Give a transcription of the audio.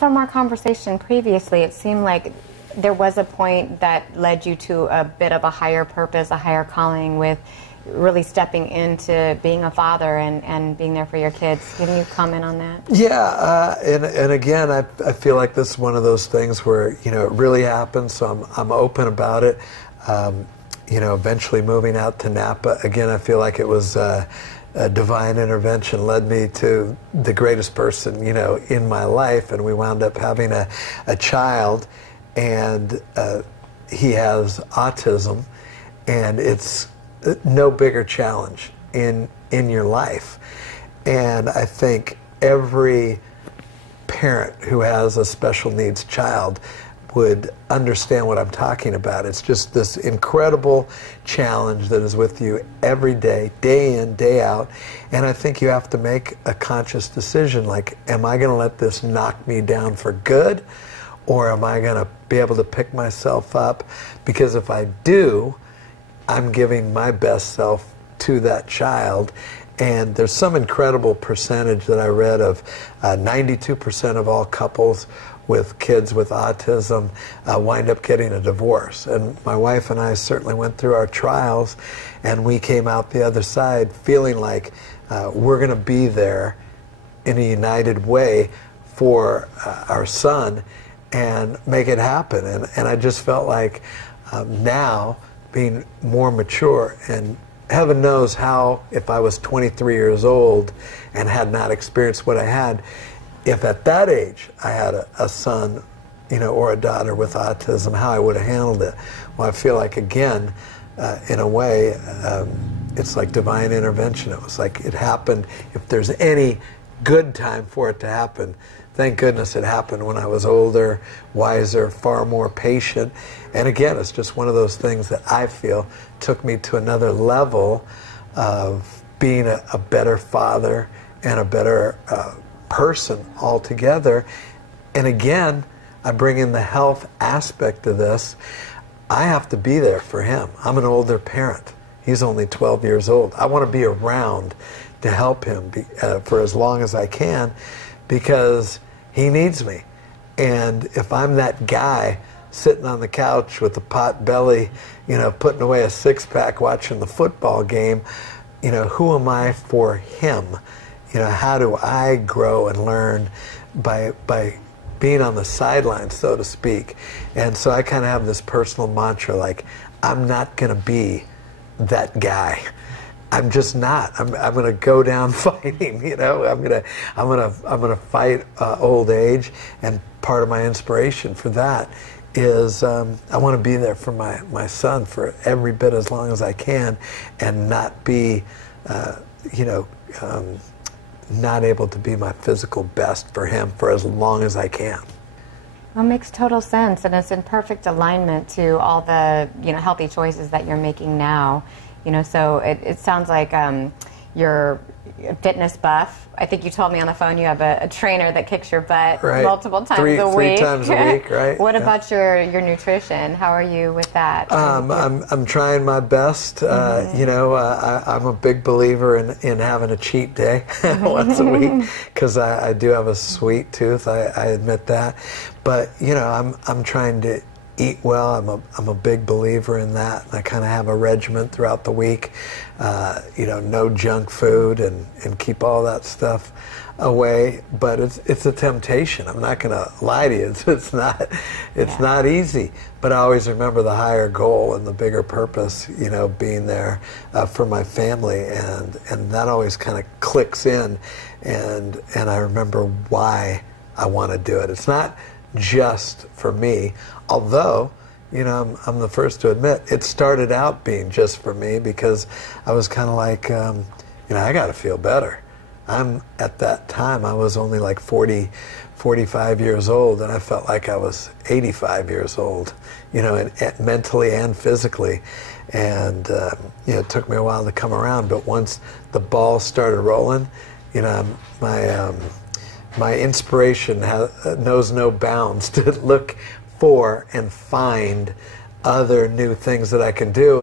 From our conversation previously, it seemed like there was a point that led you to a bit of a higher purpose, a higher calling with really stepping into being a father and being there for your kids. Can you comment on that? Yeah, and again, I feel like this is one of those things where, you know, it really happened, so I'm open about it. You know, eventually moving out to Napa, again, I feel like it was a divine intervention led me to the greatest person, you know, in my life, and we wound up having a child, and he has autism, and it's no bigger challenge in your life. And I think every parent who has a special needs child would understand what I'm talking about. It's just this incredible challenge that is with you every day, day in, day out. And I think you have to make a conscious decision, like, am I going to let this knock me down for good? Or am I going to be able to pick myself up? Because if I do, I'm giving my best self to that child. And there's some incredible percentage that I read of 92% of all couples with kids with autism wind up getting a divorce. And my wife and I certainly went through our trials, and we came out the other side feeling like we're going to be there in a united way for our son and make it happen. And I just felt like now, being more mature, and heaven knows how, if I was 23 years old and had not experienced what I had, if at that age I had a son, you know, or a daughter with autism, how I would have handled it. Well, I feel like, again, in a way, it's like divine intervention. It was like it happened. If there's any good time for it to happen, thank goodness it happened when I was older, wiser, far more patient. And again, it's just one of those things that I feel took me to another level of being a better father and a better person altogether. And again, I bring in the health aspect of this. I have to be there for him. I'm an older parent. He's only 12 years old. I want to be around to help him for as long as I can, because he needs me. And if I'm that guy sitting on the couch with a pot belly, you know, putting away a six-pack watching the football game, you know, who am I for him? You know, how do I grow and learn by being on the sidelines, so to speak? And so I kind of have this personal mantra, like, I'm not going to be that guy. I'm just not. I'm going to go down fighting. You know, I'm going to fight old age, and part of my inspiration for that is I want to be there for my son for every bit as long as I can, and not be, you know, not able to be my physical best for him for as long as I can. Well, it makes total sense, and it's in perfect alignment to all the, you know, healthy choices that you're making now. You know, so it sounds like you're a fitness buff. I think you told me on the phone you have a trainer that kicks your butt multiple times a week. 3 times a week, right? What about your nutrition? How are you with that? I'm trying my best. You know, I'm a big believer in having a cheat day once a week, because I do have a sweet tooth. I admit that, but you know, I'm trying to eat well. I'm a big believer in that. I kind of have a regimen throughout the week. You know, no junk food, and keep all that stuff away. But it's a temptation. I'm not going to lie to you. It's not easy. But I always remember the higher goal and the bigger purpose. You know, being there for my family, and that always kind of clicks in. And I remember why I want to do it. It's not just for me, although, you know, I'm the first to admit it started out being just for me, because I was kind of like, you know, I got to feel better. At that time, I was only like 45 years old, and I felt like I was 85 years old, you know, and mentally and physically. And, you know, it took me a while to come around, but once the ball started rolling, you know, my inspiration knows no bounds to look for and find other new things that I can do.